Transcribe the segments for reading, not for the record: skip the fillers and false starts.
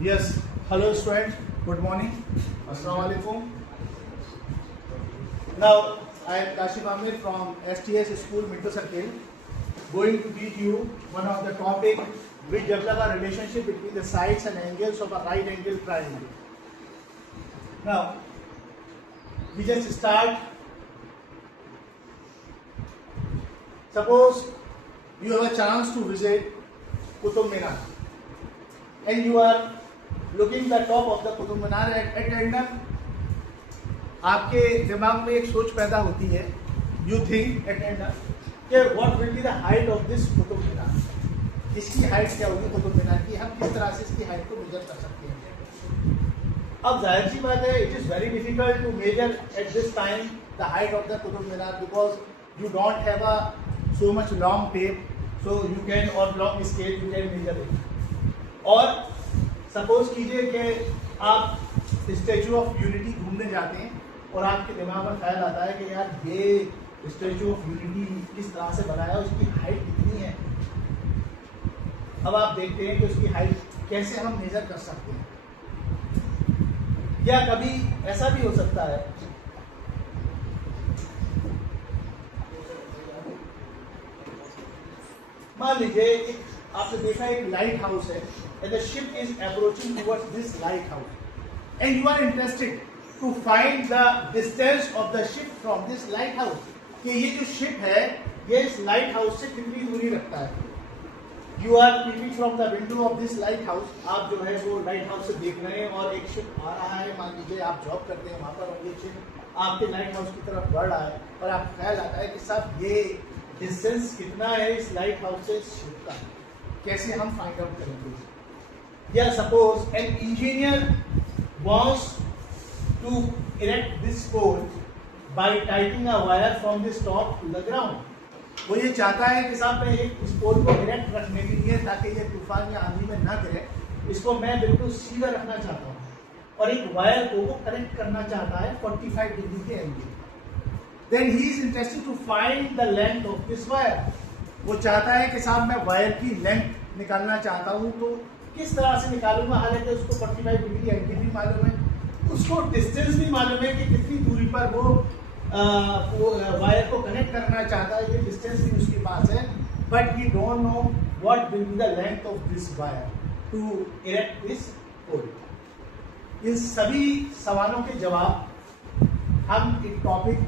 Yes, hello students, good morning. Assalamu alaikum. Now, I am Kashif Amir from STS School, Minto Circle, going to teach you one of the topic which develop a relationship between the sides and angles of a right angle triangle. Now, we just start. Suppose you have a chance to visit Qutub Minar and you are looking the top of the Qutub Minar at random. आपके दिमाग में एक सोच पैदा होती है, you think at random कि what will be the height of this Qutub Minar, इसकी हाइट क्या होगी कुतुब मीनार की, हम किस तरह से इसकी हाइट को मेजर कर सकते हैं. अब जाहिर सी बात है, it is very difficult to measure at this time the height of the Qutub Minar because you don't have a so much long tape, so you can or long scale you can measure it. और suppose कीजिए कि आप statue of unity घूमने जाते हैं और आपके दिमाग में ख्याल आता है कि यार ये स्टैचू ऑफ यूनिटी किस तरह से बनाया, उसकी हाइट कितनी है. अब आप देखते हैं कि उसकी हाइट कैसे हम मेजर कर सकते हैं. या कभी ऐसा भी हो सकता है मान लीजिए आपने देखा एक लाइट हाउस है and the ship is approaching towards this lighthouse and you are interested to find the distance of the ship from this lighthouse कि ये जो ship है ये इस lighthouse से कितनी दूरी रखता है. You are peeping from the window of this lighthouse, आप जो है वो lighthouse से देख रहे हैं और एक ship आ रहा है. मान लीजिए आप जॉब करते हैं वहाँ पर और ये ship आपके lighthouse की तरफ बढ़ रहा है और आपको ख्याल आता है कि साहब ये डिस्टेंस कितना है इस lighthouse से इस ship का, कैसे हम फाइंड आउट करेंगे. या suppose an engineer wants to erect this pole by tightening a wire from this top to the ground. वो ये चाहता है कि साहब मैं एक इस पोल को इरेक्ट रखने के लिए ताकि ये तूफान या आंधी में ना गिरे, इसको मैं बिल्कुल सीधा रखना चाहता हूँ और एक वायर को वो कनेक्ट करना चाहता है 45 डिग्री के angle. Then he is interested to find the length of this wire. वो चाहता है कि साहब मैं वायर की लेंथ निकालना चाहता हूँ, तो किस तरह से निकालूंगा. हालांकि उसको 45 डिग्री एंगल भी मालूम है, उसको डिस्टेंस भी मालूम है कि कितनी दूरी पर वो वायर को कनेक्ट करना चाहता है, ये डिस्टेंस भी उसके पास है, but he don't know what will be the length of this wire to erect this pole. इन सभी सवालों के जवाब हम एक टॉपिक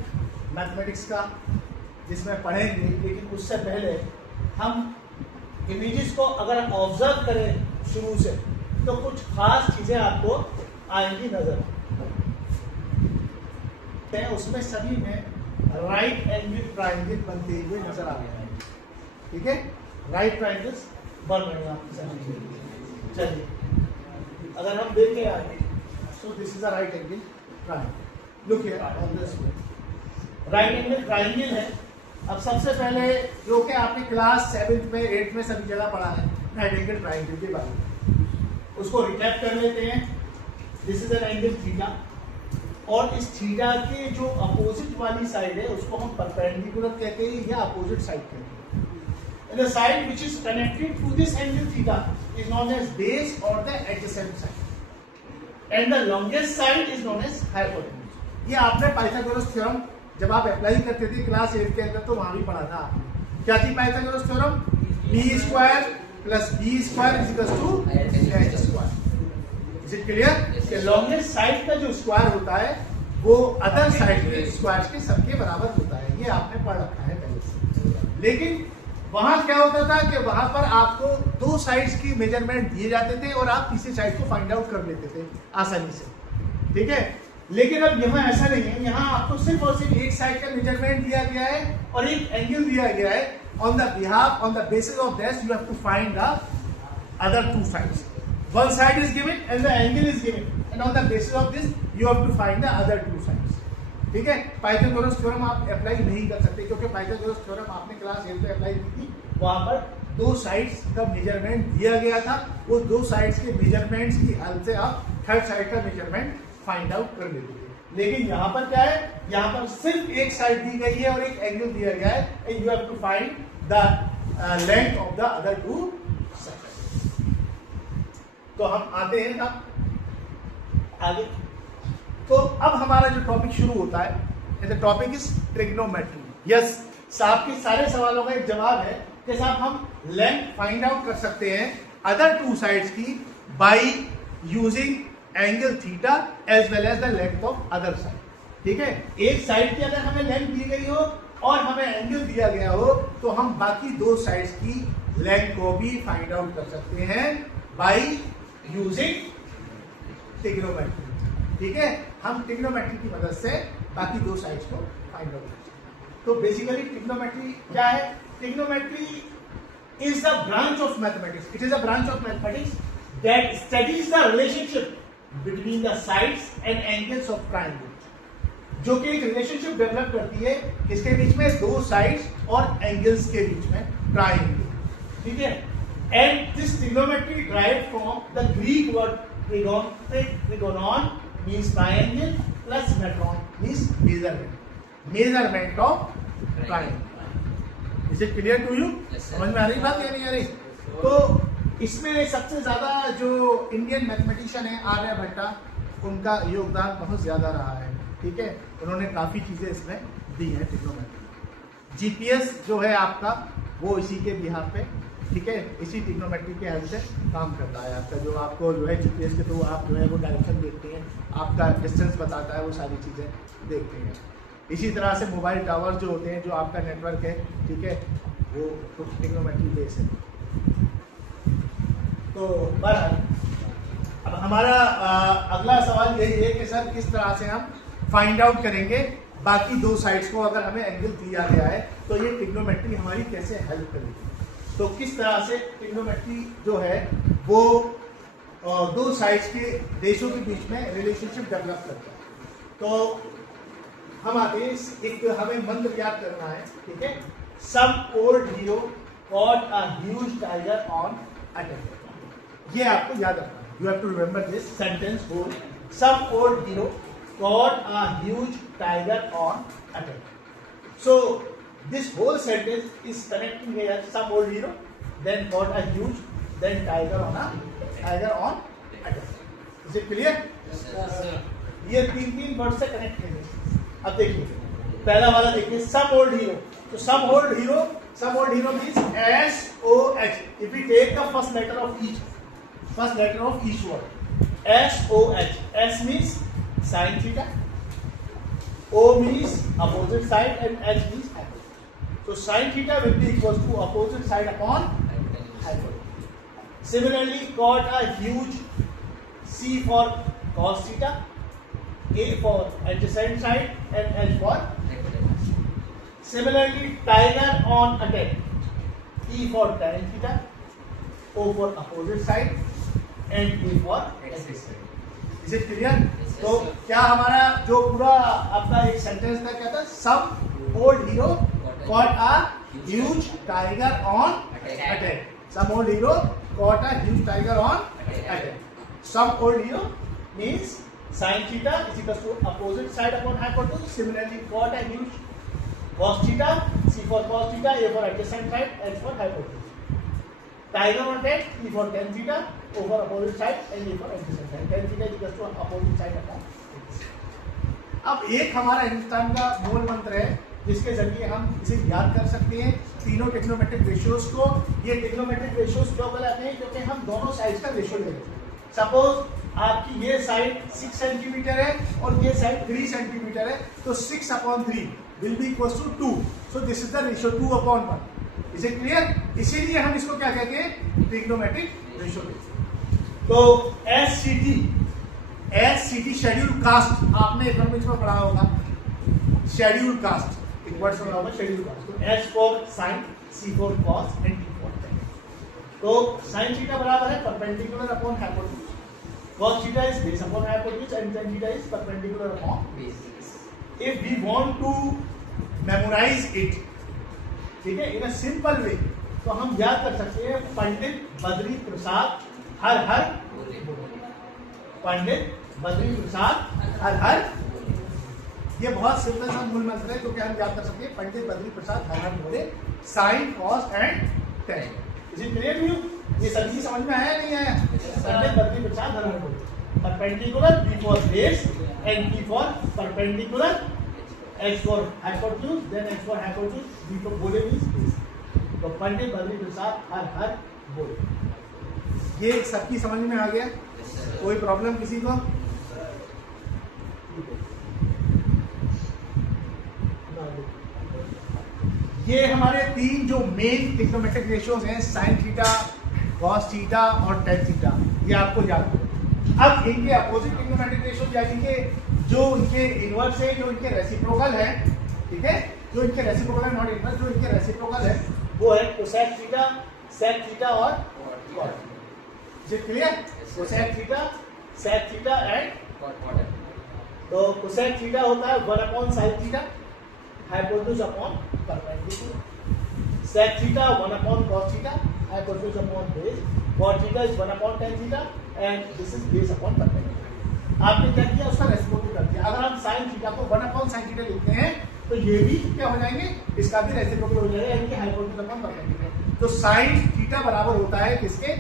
मैथमेटिक्स का जिसमें पढ़ेंगे, लेकिन उससे पहले हम इमेजेस को अगर ऑब्जर्व करें शुरू से तो कुछ खास चीजें आपको आएंगी नजर. उसमें सभी में राइट एंगल ट्रायंगल बनते हुए नजर आ गए हैं. ठीक है, राइट ट्रायंगल्स बन रहे हैं आपके सामने. चलिए अगर हम देखें आगे, सो this is a right angle triangle. Look here on this right angle triangle है. अब सबसे पहले जो कि आपने क्लास 7th में 8th में सभी जगह पढ़ा है राइट एंगल ट्रायंगल के बारे में, उसको रिकैप कर लेते हैं. This is an angle theta और इस थीटा के जो अपोजिट वाली साइड है उसको हम परपेंडिकुलर कहते हैं या अपोजिट साइड कहते हैं. And the side which is connected to this angle theta is known as base और the adjacent side and the longest side is known as hypotenuse. ये आपने पाइथागोरस थ्योरम जब आप अप्लाई करते थे क्लास 8 के अंदर तो वहां भी पढ़ा था आपने. क्या थी Pythagoras theorem? b square plus b square is equal to h square. Is it clear कि लॉन्गेस्ट साइड का जो स्क्वायर होता है वो अदर साइड के स्क्वायर्स के सबके बराबर होता है. ये आपने पढ़ रखा है पहले से. लेकिन वहां क्या होता था कि वहां पर आपको दो साइड्स की मेजरमेंट दिए जाते थे और आप तीसरी साइड को फाइंड आउट कर लेते थे आसानी से. ठीक है, लेकिन अब यहाँ ऐसा नहीं है. यहाँ आपको सिर्फ और सिर्फ एक साइड का मेजरमेंट दिया गया है और एक एंगल दिया गया है. On the behalf on the basis of that you have to find the other two sides. One side is given and the angle is given, and on the basis of this you have to find the other two sides. ठीक है, Pythagoras theorem आप apply नहीं कर सकते क्योंकि Pythagoras theorem आपने class 8 में apply की थी. वहां पर दो साइड्स का मेजरमेंट दिया गया था, वो दो साइड्स के मेजरमेंट्स की हेल्प से आप थर्ड साइड का मेजरमेंट फाइंड आउट कर लेते थे. लेकिन यहाँ पर क्या है, यहाँ पर सिर्फ एक साइड दी गई है और एक एंगल दिया गया है and you have to find the length of the other two side. तो हम आते हैं ना आगे। तो अब हमारा जो टॉपिक शुरू होता है, the topic is trigonometry. Yes, साहब के सारे सवालों का एक जवाब है कि साहब हम लेंथ फाइंड आउट कर सकते हैं अदर टू साइड्स की by using angle theta as well as the length of other side. ठीक है, एक साइड की अगर हमें लेंथ दी गई हो और हमें एंगल दिया गया हो तो हम बाकी दो साइड्स की लेंथ को भी फाइंड आउट कर सकते हैं बाई यूजिंग ट्रिग्नोमेट्री। ठीक है, हम ट्रिग्नोमेट्री की मदद से बाकी दो साइड्स को फाइंड आउट कर सकते हैं। तो बेसिकली ट्रिग्नोमेट्री क्या है? Trigonometry is the branch of mathematics. It is a branch of mathematics that studies the relationship between the sides and angles of triangle. जो कि एक रिलेशनशिप डेवलप करती है किसके बीच में? दो साइड्स और एंगल्स के बीच में, ट्राइंगल। ठीक है, and this trigonometry derived from the Greek word trigon. Trigonon means triangle plus metron means measurement, measurement of triangle. Is it clear to you? समझ में आ रही बात या नहीं आ रही? तो इसमें सबसे ज्यादा जो इंडियन मैथमेटिशियन है आर्यभट्टा, उनका योगदान बहुत ज्यादा रहा है। ठीक है, उन्होंने काफी चीजें इसमें दी हैं ट्रिग्नोमेट्री। जीपीएस जो है आपका वो इसी के बिहार पे, ठीक है, इसी ट्रिग्नोमेट्री के हेल्प से काम करता है आपका। जो आपको जो है जीपीएस के थ्रू आप जो है वो डायरेक्शन देखते हैं, आपका डिस्टेंस बताता है, वो सारी चीजें देखते हैं। इसी तरह से मोबाइल टावर जो होते हैं, जो आपका नेटवर्क है, ठीक है, वो कुछ ट्रिग्नोमेट्री बेस है। तो बहरहाल अब हमारा अगला सवाल यही है कि सर किस तरह से हम फाइंड आउट करेंगे बाकी दो साइड्स को, अगर हमें एंगल दिया गया है तो ये ट्रिग्नोमेट्री हमारी कैसे हेल्प करेगी। तो किस तरह से ट्रिग्नोमेट्री जो है वो दो साइड्स के रेशो के बीच में रिलेशनशिप डेवलप करता है। तो हम आगे एक हमें मंत्र याद करना है। ठीक है, some old hero caught a huge tiger on a table. ये आपको याद रखना है। You have to remember this sentence whole. Some old hero caught a huge tiger on a table. So this whole sentence is connecting here some old hero, then caught a huge, then tiger on a table. Is it clear? Yes, sir. ये तीन word से connect है। अब देखिए पहला वाला देखिए, सम old hero. तो some old hero means SOH. If we take the first letter of each word, SOH. S means sin theta, O means opposite side, and H means hypotenuse. So sin theta will be equal to opposite side upon hypotenuse. Similarly, cot a huge, C for cos theta, A for adjacent side, and H for hypotenuse. Similarly, tiger on a tent, T for tan theta, O for opposite side, and A for adjacent side. Is it clear? तो क्या हमारा जो पूरा आपका एक sentence था क्या था? Some old hero caught a huge tiger on a table. Some old hero caught a huge tiger on a table. Some old hero means sin theta is equal to opposite side upon hypotenuse. Similarly, cot a huge cos theta, C for cos theta, A for adjacent side, H for hypotenuse. Tiger on tent, T for tan theta, O for opposite side, and A for adjacent side. Tan theta is equal to opposite side upon. अब एक हमारा हिंदुस्तान का मूल मंत्र है जिसके जरिए हम इसे याद कर सकते हैं तीनों ट्रिग्नोमेट्रिक रेशियोज को। ये ट्रिग्नोमेट्रिक रेशियोज क्यों कहलाते हैं? क्योंकि हम दोनों साइड्स का रेशियो ले लेते हैं। सपोज आपकी ये साइड 6 सेंटीमीटर है और ये साइड 3 सेंटीमीटर है, तो 6/3 will be equal to 2. So this is the ratio 2/1. Is it clear? इसीलिए हम इसको क्या कहते हैं? Trigonometric ratio. तो SCT शेड्यूल कास्ट, आपने इकोनॉमिक्स में पढ़ा होगा शेड्यूल कास्ट, एक वर्ड सुना होगा शेड्यूल कास्ट। तो S for sine, C for cos and T for tan. तो साइन थीटा बराबर है perpendicular upon hypotenuse, cos theta is base upon hypotenuse, and tan theta is perpendicular upon base. If we want to memorize it, ठीक है, in a simple way, तो हम याद कर सकते हैं पंडित बद्री प्रसाद हर हर, पंडित बद्री प्रसाद हर हर। ये बहुत सिंपल सा मूल मंत्र है जो कि हम याद कर सकते हैं, पंडित बद्री प्रसाद हर हर बोले sine cos and tan. Is it clear to you? ये सभी समझ में आया नहीं आया? पंडित बदली प्रचार धर्म को perpendicular P for base and P for perpendicular, H for hypotenuse, then H for hypotenuse, B for बोले means base. तो पंडित बदली प्रचार हर बोले। ये सबकी समझ में आ गया? कोई प्रॉब्लम किसी को? ये हमारे तीन जो मेन ट्रिग्नोमेट्रिक रेशियोज हैं, साइन थीटा, कॉस थीटा और टेन थीटा, ये आपको याद है। अब इनके अपोजिट ट्रिग्नोमेट्रिक रेशियोज यानी कि जो इनके इनवर्स है, जो इनके रेसिप्रोकल है, ठीक है, जो इनके रेसिप्रोकल है, नॉट इनवर्स, जो इनके रेसिप्रोकल है वो है कोसेक थीटा, सेक थीटा और कॉट। जी clear? Cosec theta, sec theta and cot. तो कोसेक थीटा होता है 1/sin theta, hypotenuse upon perpendicular. Sec theta 1/cos theta, hypotenuse upon base. Cot theta is 1/tan theta and this is base upon perpendicular. आपने क्या किया? उसका reciprocal कर दिया। अगर हम sin थीटा को 1/sin थीटा लिखते हैं तो ये भी क्या हो जाएंगे? इसका भी रेसिप्रोकल हो जाएगा, यानी कि हाइपोटेन्यूज अपॉन परपेंडिकुलर। तो sin थीटा बराबर होता है किसके?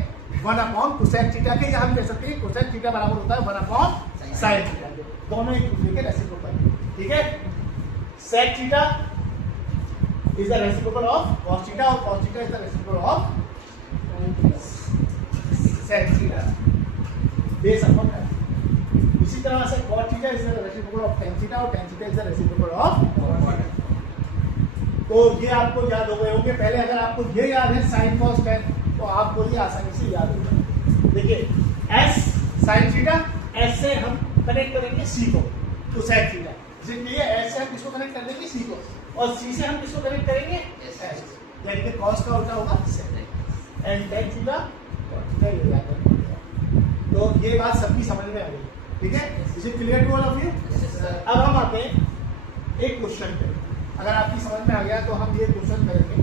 1/cosec थीटा के, या हम कह सकते हैं cosec थीटा बराबर होता है 1/sin थीटा के। दोनों एक दूसरे के रेसिप्रोकल, ठीक है? sec theta is the reciprocal of cos theta और cos theta is the reciprocal of sec theta base upon tan। इसी तरह से cot theta is the reciprocal of tan theta और tan theta is the reciprocal of cot theta। तो ये आपको याद हो गए होंगे। पहले अगर आपको ये याद है sin cos tan तो आपको ये आसानी से याद हो जाएगा। देखिए s sin theta, s से हम कनेक्ट करेंगे c को, तो sec theta, इसलिए s से हम किसको कनेक्ट कर देंगे? c को, और c से हम किसको कनेक्ट करेंगे? s, यानी कि cos का उल्टा होगा sec एंड tan थीटा तो ये बात सबकी समझ में आ गई, ठीक है? Is it clear to all of you? अब हम आते हैं एक क्वेश्चन पे। अगर आपकी समझ में आ गया तो हम ये क्वेश्चन करेंगे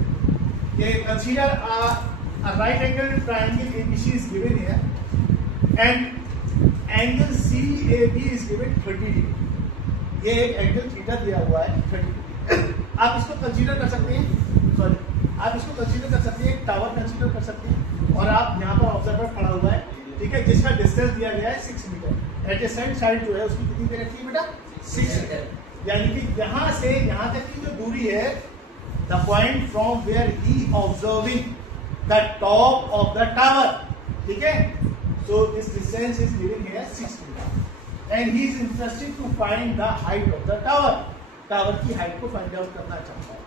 कि consider a right angle triangle ABC is given here and angle CAB is given 30 degree. ये एक एंगल थीटा दिया हुआ है 30 डिग्री। आप इसको कंसीडर कर सकते हैं, सॉरी, आप इसको कंसीडर कर सकते हैं, एक टावर कंसीडर कर सकते हैं, और आप यहाँ पर ऑब्जर्वर खड़ा हुआ है, ठीक है, जिसका डिस्टेंस दिया गया है 6 मीटर। एडजेसेंट साइड जो है उसकी कितनी दे रखी है बेटा? 6 मीटर। यानी कि यहाँ से यहाँ तक की जो दूरी है, the point from where he observing the top of the tower, ठीक है, so this distance is given here 6 metre and he is interested to find the height of the tower. Tower की हाइट को find out करना चाहता है,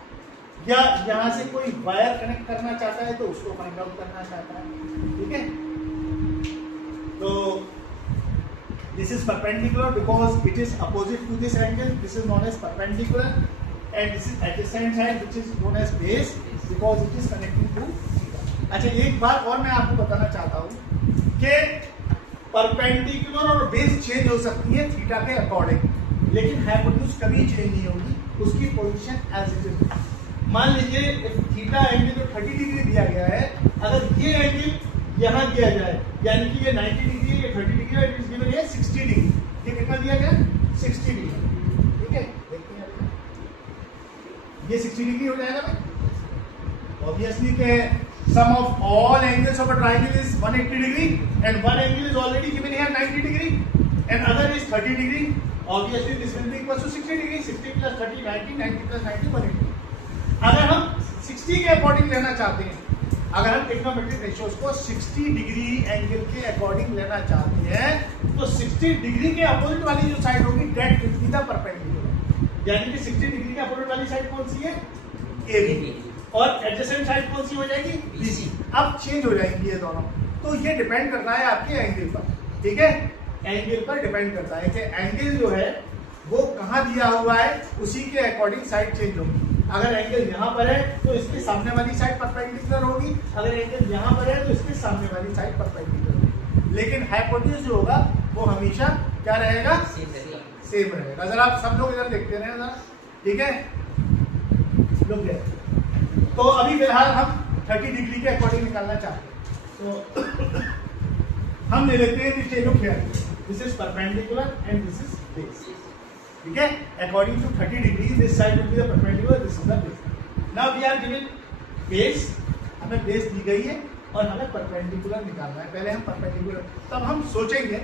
या यहाँ से कोई वायर कनेक्ट करना चाहता है तो उसको फाइंड आउट करना चाहता है, ठीक है? तो this is perpendicular because it is opposite to this angle. This is known as perpendicular, and this is adjacent side which is known as base because it is connecting to theta. अच्छा, एक बात और मैं आपको बताना चाहता हूँ कि परपेंडिकुलर और बेस चेंज हो सकती है थीटा के अकॉर्डिंग, लेकिन हाइपोटेन्यूज कभी चेंज नहीं होगी, उसकी पोजीशन एज इट इज। मान लीजिए थीटा एंगल जो 30 डिग्री दिया गया है, अगर ये एंगल यहाँ दिया जाए, यानी कि ये 90 डिग्री, ये 30 डिग्री है, इट इज गिवन है 60 डिग्री। ये कितना दिया गया? 60 डिग्री, ठीक है? देखते हैं ये 60 डिग्री हो जाएगा भाई। ऑब्वियसली के sum of all angles of a triangle is 180 degree and one angle is already given here 90 degree and other is 30 degree. Obviously this will be equal to 60 degree. 60 plus 30 90, 90 plus 90 180। अगर हम 60 के according लेना चाहते हैं, अगर हम trigonometric ratios को 60 degree angle के अकॉर्डिंग लेना चाहते हैं, तो 60 डिग्री के अपोजिट वाली जो साइड होगी that will be the perpendicular. यानी कि 60 डिग्री के अपोजिट वाली साइड कौन सी है? AB, और एडजेसेंट साइड कौन सी हो जाएगी? BC। अब चेंज हो जाएंगी ये दोनों। तो ये डिपेंड करता है आपके एंगल पर, ठीक है? एंगल पर डिपेंड करता है कि एंगल जो है वो कहाँ दिया हुआ है, उसी के अकॉर्डिंग साइड चेंज होगी। अगर एंगल यहाँ पर है तो इसके सामने वाली साइड परपेंडिकुलर होगी, अगर एंगल यहाँ पर है तो इसके सामने वाली साइड परपेंडिकुलर होगी, लेकिन हाइपोटेन्यूज जो होगा वो हमेशा क्या रहेगा? सेम रहेगा। जरा आप सब लोग इधर देखते रहे जरा, ठीक है? लोग तो अभी फिलहाल हम 30 डिग्री के अकॉर्डिंग निकालना चाहते हैं, तो हम ले लेते हैं this look here, this is perpendicular and this is base, ठीक है? According to 30 degree this side will be the perpendicular, this is the base. Now we are given base, हमें बेस दी गई है और हमें परपेंडिकुलर निकालना है। पहले हम परपेंडिकुलर, तब हम सोचेंगे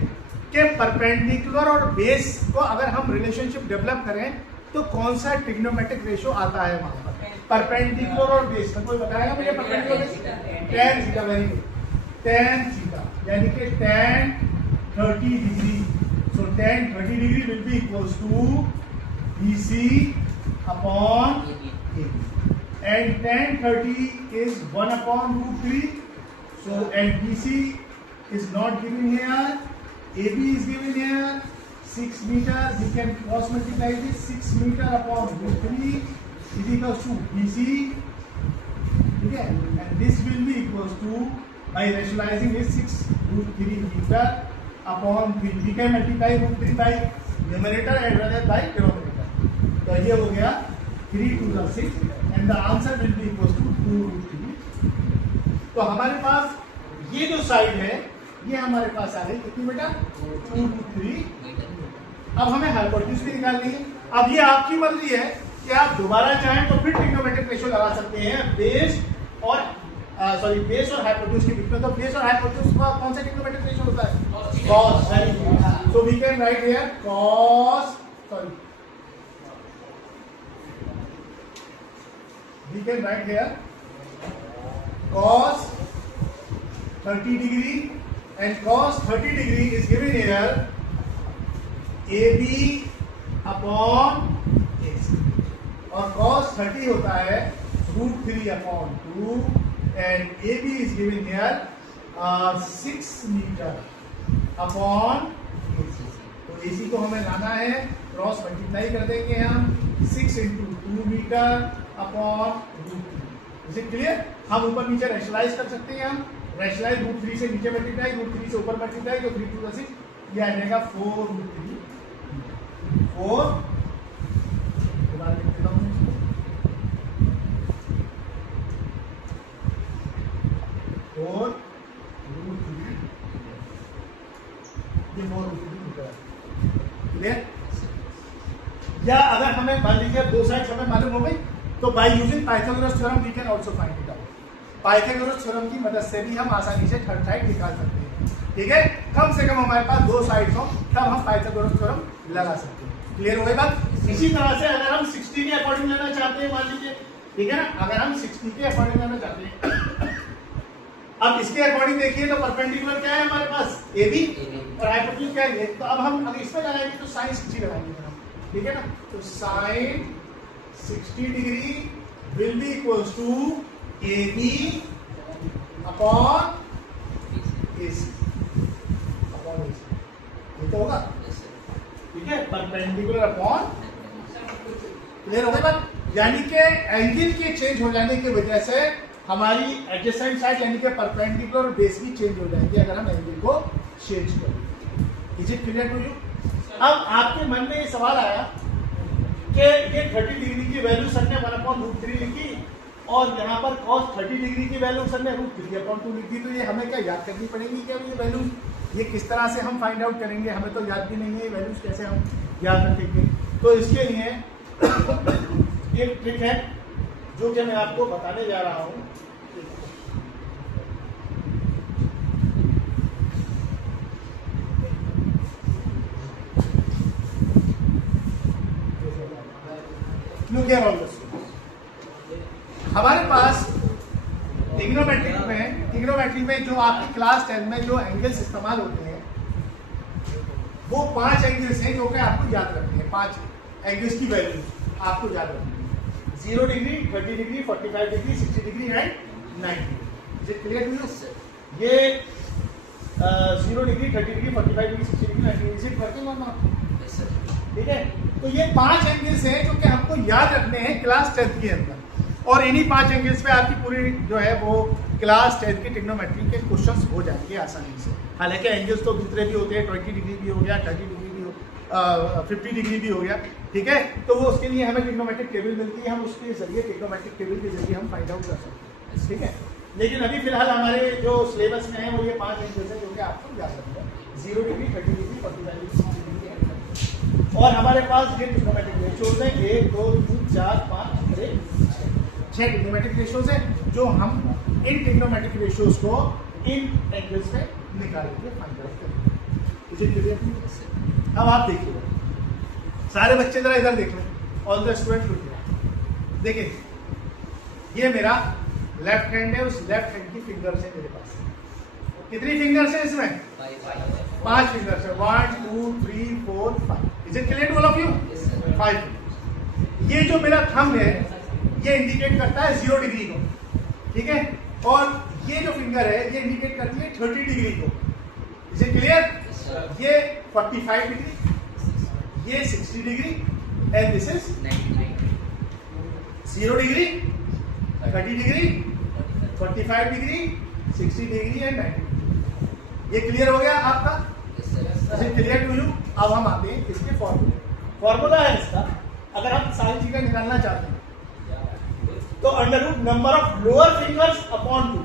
कि परपेंडिकुलर और बेस को अगर हम रिलेशनशिप डेवलप करें तो कौन सा ट्रिग्नोमेट्रिक रेशियो आता है वहां पर, परपेंडिकुलर और बेस का। कोई बताएगा मुझे perpendicular base? tan theta, very good, tan theta यानी कि tan 30 degree. So tan 30 degree will be equals to BC upon AB, and tan 30 is 1 upon root 3. So and BC is not given here, AB is given here 6 meter. We can cross multiply this 6 meter upon root 3 is equals to BC. Okay, and this will be equals to, by rationalizing is 6 root 3 meter upon 3. We can multiply root 3 by numerator and rather by denominator. तो ये हो गया 3 to the 6 and the answer will be equals to 2 root 3. तो हमारे पास ये जो side है ये हमारे पास आ गई कितनी बेटा? 2 root 3. अब हमें हाइपोटेन्यूज भी निकालनी है। अब ये आपकी मर्जी है कि आप दोबारा चाहें तो फिर ट्रिग्नोमेट्रिक रेशियो लगा सकते हैं बेस और बेस और हाइपोटेन्यूज के बीच में। तो बेस और हाइपोटेन्यूज का कौन सा ट्रिग्नोमेट्रिक रेशियो होता है? cos. So we can write here cos, we can write here cos 30 degree, and cos 30 degree is given here AB upon AC, और cos 30 होता है root 3 upon 2 and AB is given here 6 meter upon AC. तो AC को हमें लाना है, cross multiply कर देंगे हम 6 into 2 metre upon root 3. Is it clear? हम ऊपर नीचे रैशनलाइज कर सकते हैं। हम रैशनलाइज रूट 3 से नीचे मल्टीप्लाई, रूट 3 से ऊपर मल्टीप्लाई, तो 3 to the 6 ये आ जाएगा 4 रूट 3 4 दोबारा लिख देता हूं 4 रूट 3 ये 4 रूट 3 निकला। क्लियर? या अगर हमें मान लीजिए दो साइड हमें मालूम हो गई तो by using Pythagoras theorem we can also find it out. Pythagoras theorem की मदद से भी हम आसानी से थर्ड साइड निकाल सकते हैं। ठीक है, कम से कम हमारे पास दो साइड्स हो तब हम पाइथागोरस थ्योरम लगा सकते हैं। क्लियर हो गई बात? इसी तरह से अगर हम 60 के अकॉर्डिंग लेना चाहते हैं, मान लीजिए, ठीक है ना, अगर हम 60 के अकॉर्डिंग लेना चाहते हैं, अब इसके अकॉर्डिंग देखिए तो परपेंडिकुलर क्या है हमारे पास? AB और हाइपोटेन्यूज क्या है? तो अब हम अगर इसमें लगाएंगे तो sin 60 लगाएंगे, ठीक है ना। तो sin 60 degree will be equals to AB upon AC upon AC, ये तो होगा, ठीक है, परपेंडिकुलर अपॉन। क्लियर हो गई बात? यानी कि एंगल के चेंज हो जाने की वजह से हमारी एडजेसेंट साइड यानी कि परपेंडिकुलर और बेस भी चेंज हो जाएंगे अगर हम एंगल को चेंज करें। Is it clear to you? अब आपके मन में ये सवाल आया कि ये 30 डिग्री की वैल्यू सर ने 1/√3 लिखी और यहाँ पर cos 30 डिग्री की वैल्यू सर ने √3/2 लिखी, तो ये हमें क्या याद करनी पड़ेगी क्या ये वैल्यूज? ये किस तरह से हम फाइंड आउट करेंगे? हमें तो याद भी नहीं है ये वैल्यूज, कैसे हम याद रखेंगे? तो इसके लिए एक ट्रिक है जो कि मैं आपको बताने जा रहा हूँ। हमारे पास ट्रिग्नोमेट्री में जो आपकी क्लास 10 में जो एंगल्स इस्तेमाल होते हैं वो 5 एंगल्स हैं जो कि आपको याद रखने हैं। 5 एंगल्स की वैल्यू आपको याद रखनी है: 0 degree, 30 degree, 45 degree, 60 degree and 90 degree. Clear to you? ये 0 degree, 30 degree, 45 degree, 60 degree, 90 degree करते हैं, ठीक है। तो ये 5 एंगल्स हैं जो कि हमको याद रखने हैं क्लास 10 के अंदर, और इन्हीं 5 एंगल्स पे आपकी पूरी जो है वो क्लास 10 की ट्रिग्नोमेट्री के क्वेश्चंस हो जाएंगे आसानी से। हालांकि एंगल्स तो दूसरे भी होते हैं, 20 डिग्री भी हो गया, 30 डिग्री भी हो, 50 डिग्री भी हो गया, ठीक है। तो वो उसके लिए हमें ट्रिग्नोमेट्रिक टेबल मिलती है, हम उसके जरिए ट्रिग्नोमेट्रिक टेबल के जरिए हम फाइंड आउट कर सकते हैं, ठीक है। लेकिन अभी फिलहाल हमारे जो सिलेबस में है वो ये 5 एंगल्स हैं जो कि आपको याद रखना है: 0 डिग्री, 30 डिग्री, 45 डिग्री, 60 डिग्री। और हमारे पास ये ट्रिग्नोमेट्रिक रेशियोज हैं 1, 2, 3, 4, 5, 6 ट्रिग्नोमेट्रिक रेशियोज हैं जो हम इन ट्रिग्नोमेट्रिक रेशियोज को इन एंगल्स में निकालेंगे, फाइंड आउट करेंगे। मुझे क्लियर? अब आप देखिए, सारे बच्चे जरा इधर देख लें, all the student look here. देखिए, ये मेरा लेफ्ट हैंड है, उस लेफ्ट हैंड की फिंगर्स है मेरे पास। कितनी फिंगर्स है इसमें? 5 फिंगर्स है। 1 2 3 4 5। Is it clear to all of you? 5। ये जो मेरा थंब है ये इंडिकेट करता है 0 डिग्री को, ठीक है, और ये जो फिंगर है ये इंडिकेट करती है 30 डिग्री को। Is it clear? ये 45 डिग्री, ये 60 degree and this is 0 degree, 30 degree, 45 degree, 60 degree and 90 degree. ये क्लियर हो गया आपका? Clear to you? अब हम आते हैं इसके फॉर्मूले। फॉर्मूला है इसका, अगर आप साइन थीटा निकालना चाहते हैं तो under root number of lower fingers upon 2।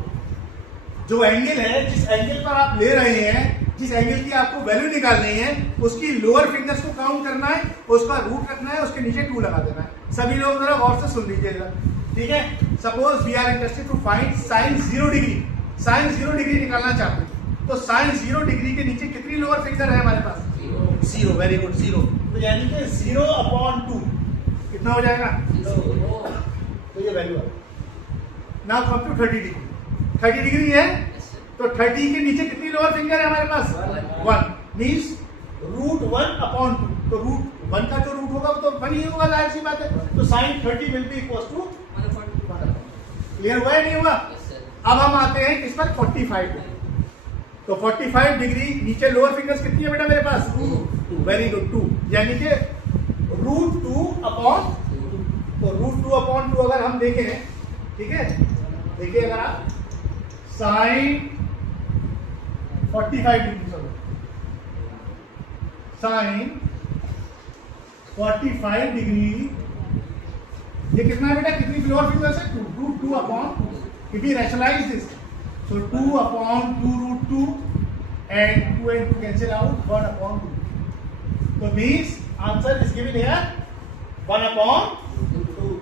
जो एंगल है, जिस एंगल पर आप ले रहे हैं, जिस एंगल की आपको वैल्यू निकालनी है, उसकी लोअर फिंगर्स को काउंट करना है, उसका रूट रखना है, उसके नीचे 2 लगा देना है। सभी लोग जरा गौर से सुन लीजिएगा, ठीक है? Suppose we are interested to find sine 0 degree. Sine 0 degree निकालना चाहते हैं तो साइन 0 डिग्री के नीचे कितनी लोअर फिंगर है हमारे पास? 0। Very good, 0। तो यानी कि 0 अपॉन 2 कितना हो जाएगा? तो ये वैल्यू है। Now come to 30 degree. 30 degree है तो 30 के नीचे कितनी लोअर फिंगर है हमारे पास? 1 मीन्स रूट 1 अपॉन 2। तो रूट 1 का जो रूट होगा वो तो 1 ही होगा, जाहिर सी बात है। तो sine 30 will be equal to 1। Clear हुआ है नहीं हुआ? अब हम आते हैं किस पर? 45 डिग्री। तो 45 डिग्री नीचे लोअर फिंगर्स कितनी है बेटा मेरे पास? 2। वेरी गुड, 2 यानी कि रूट 2 अपॉन 2। तो रूट 2 अपॉन 2 अगर हम देखें, ठीक है, देखिए अगर आप साइन 45 डिग्री, चलो साइन 45 डिग्री, ये कितना है बेटा? कितनी लोअर फिंगर्स है? 2। Root 2 upon 2। If we rationalize this, so 2 upon 2 root 2 and 2 and 2 cancel out, 1 upon 2. So means answer is given here 1 upon 2.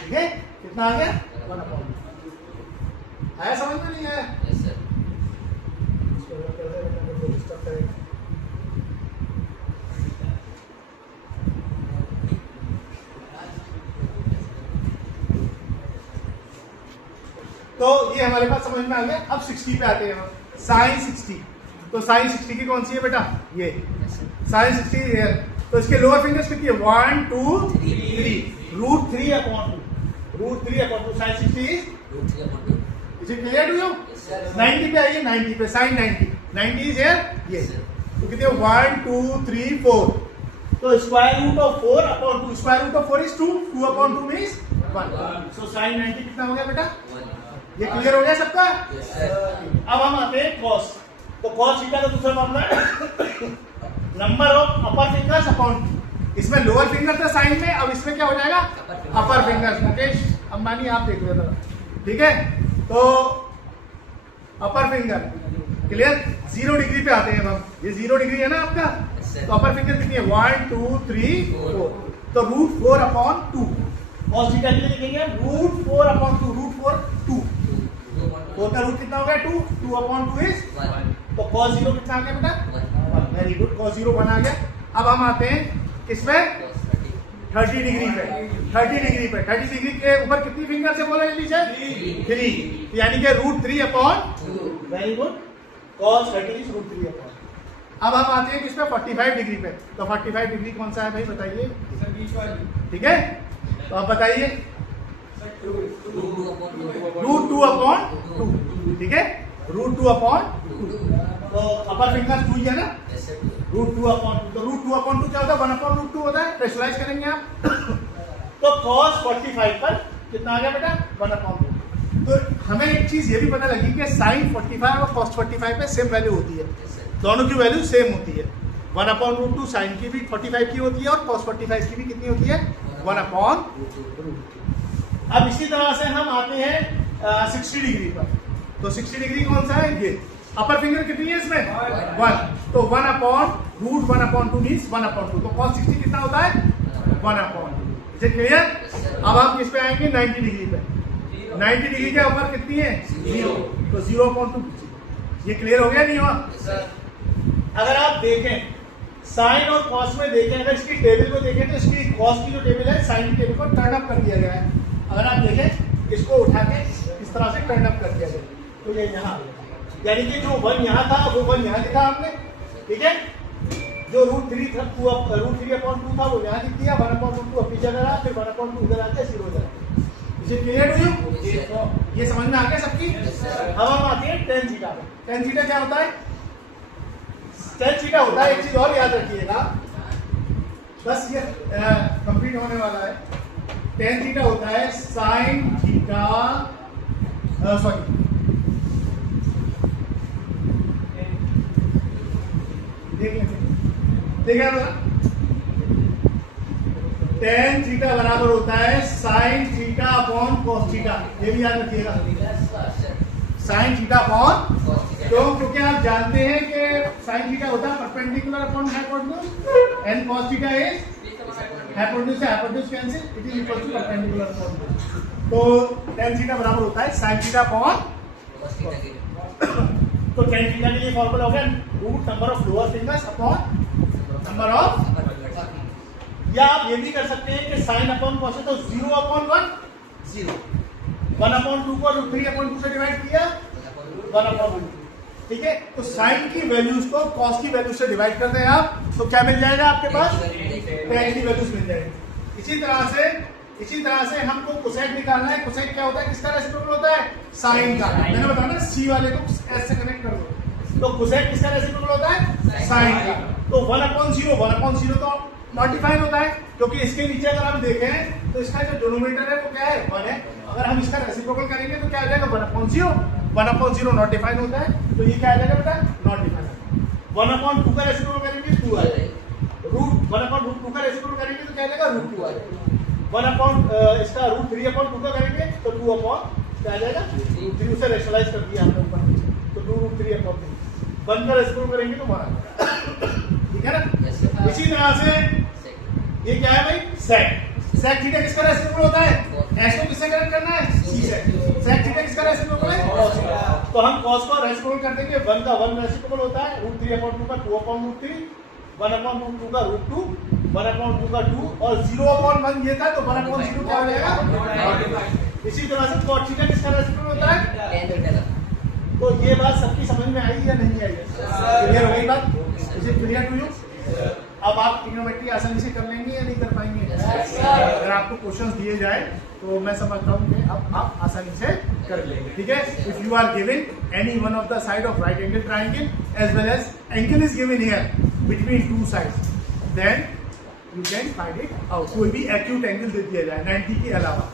ठीक है? कितना आ गया? 1 upon 2. आया समझ में? नहीं आया? Yes sir. इसको कैसे डिस्टर्ब करेंगे? तो ये हमारे पास समझ में आ गया। अब 60 पे आते हैं हम। साइन 60, तो साइन 60 की कौन सी है बेटा? ये साइन 60 है। तो इसके लोअर फिंगर्स कितनी है? 1 2 3। Root 3 upon 2। Root 3 upon 2 sine 60 is root 3 upon 2। Is it clear to you? 90 पे आइए, 90 पे साइन 90 इज हियर। ये तो कितने? 1 2 3 4। तो square root of 4 upon 2। Square root of 4 is 2। 2 upon 2 means 1। So sine 90 कितना हो गया बेटा? ये क्लियर हो गया सबका? अब हम आते हैं कॉस। तो कॉस थीटा का दूसरा मामला है number of upper fingers upon 2। इसमें लोअर फिंगर था साइन में, अब इसमें क्या हो जाएगा? अपर फिंगर्स। मुकेश अंबानी आप देख लो जरा, ठीक है? तो अपर फिंगर क्लियर। 0 डिग्री पे आते हैं हम। ये 0 डिग्री है ना आपका? तो अपर फिंगर कितनी है? 1 2 3 4। तो रूट 4 अपॉन 2। कॉस थीटा के लिए लिखेंगे रूट 4 अपॉन 2। रूट 4 2। 4 का रूट कितना हो गया? 2। 2 अपॉन 2 इज 1। तो cos 0 कितना आ गया बेटा? 1। वेरी गुड, cos 0 1 आ गया। अब हम आते हैं किसमें? 30 डिग्री पे। 30 डिग्री पे 30 डिग्री के ऊपर कितनी फिंगर से बोला नीचे? 3। यानी कि root 3 upon 2। Very good, cos 30 is root 3 upon. अब हम आते हैं किसमें? 45 डिग्री पे। तो 45 डिग्री कौन सा है भाई बताइए? ठीक है, तो आप बताइए। रूट 2 अपॉन 2, ठीक है, रूट 2 अपॉन 2। तो अपर फिंगर 2 ही है ना? Root 2 upon 2। तो रूट 2 अपॉन 2 क्या होता है? 1 अपॉन रूट 2 होता है। रेशनलाइज करेंगे आप तो cos 45 पर कितना आ गया बेटा? 1 अपॉन 2। तो हमें एक चीज ये भी पता लगी कि साइन 45 और cos 45 पे सेम वैल्यू होती है। दोनों की वैल्यू सेम होती है। 1 अपॉन रूट 2 साइन की भी 45 की होती है और cos 45 की भी कितनी होती है? 1 अपॉन रूट 2। अब इसी तरह से हम आते हैं 60 डिग्री पर। तो 60 डिग्री कौन सा है? ये अपर फिंगर कितनी है इसमें? 1। तो 1 upon root 1 upon 2 means 1 upon 2। तो cos 60 कितना होता है? 1 अपॉन 2। Is it clear? अब हम किस पे आएंगे? 90 डिग्री पे। 90 डिग्री के ऊपर कितनी है 0, तो 0/2 ये क्लियर हो गया नहीं हुआ? अगर आप देखें साइन और कॉस में देखें, अगर इसकी टेबल को देखें तो इसकी कॉस की जो टेबल है साइन की टेबल को टर्न अप कर दिया गया है। अगर आप देखें इसको उठा के इस तरह से टर्न अप कर दिया गया, तो ये यहाँ यानी कि जो 1 यहाँ था वो 1 यहाँ लिखा आपने, ठीक है। जो √3 था √3/2 था वो यहाँ लिख दिया, 1/2 अब पीछे रहा, फिर 1/2 उधर आके 0 उधर। इसे क्लियर हुई? ये समझ में आ गया सबकी? अब हम आते हैं tan थीटा पे। tan थीटा क्या होता है? tan थीटा होता है, एक चीज और याद रखिएगा, बस ये कंप्लीट होने वाला है। tan थीटा होता है sin थीटा सॉरी देखिए tan थीटा बराबर होता है sin theta upon cos theta, ये भी याद रखिएगा, sin थीटा अपॉन, क्योंकि आप जानते हैं कि sin थीटा होता है perpendicular upon hypotenuse and cos theta is hypotenuse से hypotenuse cancel, it is equal to perpendicular upon, तो tan थीटा बराबर होता है sin थीटा अपॉन। तो tan थीटा के लिए फॉर्मूला हो गया root number of lower fingers upon number of, या आप ये भी कर सकते हैं कि साइन अपॉन कॉस है तो 0/1 0, 1/2 को √3/2 से डिवाइड किया 1/2, ठीक है। तो साइन की वैल्यूज को कॉस की वैल्यू से डिवाइड कर दें आप, तो क्या मिल जाएगा आपके पास? tan की वैल्यूज मिल जाएगी। इसी तरह से हमको कोसेक निकालना है। कोसेक क्या होता है, किसका रेसिप्रोकल होता है? साइन का। मैंने बताया ना सी वाले को एस से कनेक्ट कर दो, तो कोसेक किसका रेसिप्रोकल होता है? साइन का। तो 1/0 तो मल्टीफाइड होता है, क्योंकि इसके नीचे अगर हम देखें तो इसका जो डिनोमिनेटर है वो क्या है? 1 है। अगर हम इसका रेसिप्रोकल करेंगे तो क्या आ जाएगा? 1/0 नॉट डिफाइंड होता है, तो ये क्या आ जाएगा बेटा? Not defined. 1/2 का रेसिप्रोकल करेंगे 2 आ जाएगा, रूट 1/2 का रेसिप्रोकल करेंगे तो क्या आ जाएगा? √2 आ जाएगा। इसका √3/2 का करेंगे तो 2 क्या आ जाएगा? √3 से रेशनलाइज कर दिया हमने ऊपर, तो 2√3/3। 1 का रेसिप्रोकल करेंगे तो 1 आ जाएगा, ठीक है ना। इसी तरह से ये क्या है भाई? sec थीटा किसका रेसिप्रोकल होता है? s को किससे कनेक्ट करना है? c से। sec थीटा किसका रेसिप्रोकल है? cos का। तो हम cos को रेसिप्रोकल कर देंगे, 1 का 1 रेसिप्रोकल होता है, √3/2 का 2/√3, 1/2 का √2, 1/2 का 2 और 0/1 ये था, तो 1/0 क्या हो जाएगा? इसी तरह से cot थीटा किसका रेसिप्रोकल होता है? तो ये बात सबकी समझ में आई या नहीं आई? क्लियर हो गई बात? Is it clear to you? अब आप ट्रिग्नोमेट्री आसानी से कर लेंगे या नहीं कर पाएंगे? अगर आपको क्वेश्चंस दिए जाए तो मैं समझता हूँ कि अब आप आसानी से कर लेंगे, ठीक है। If you are given any one of the side of right angle triangle as well as angle is given here between two sides, then you can find it out. कोई भी एक्यूट एंगल दे दिया जाए 90 के अलावा,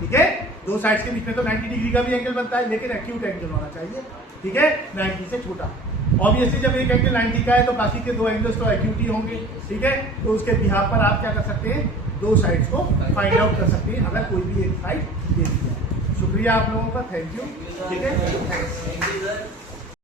ठीक है। दो sides के बीच में तो 90 डिग्री का भी एंगल बनता है, लेकिन एक्यूट एंगल होना चाहिए, ठीक है, 90 से छोटा। ऑब्वियसली जब एक एंगल 90 का है तो बाकी के दो एंगल्स तो एक्यूट ही होंगे, ठीक है। तो उसके बिहाफ पर आप क्या कर सकते हैं? दो साइड्स को फाइंड आउट कर सकते हैं अगर कोई भी एक साइड दे दी जाए। शुक्रिया आप लोगों का, थैंक यू, ठीक है।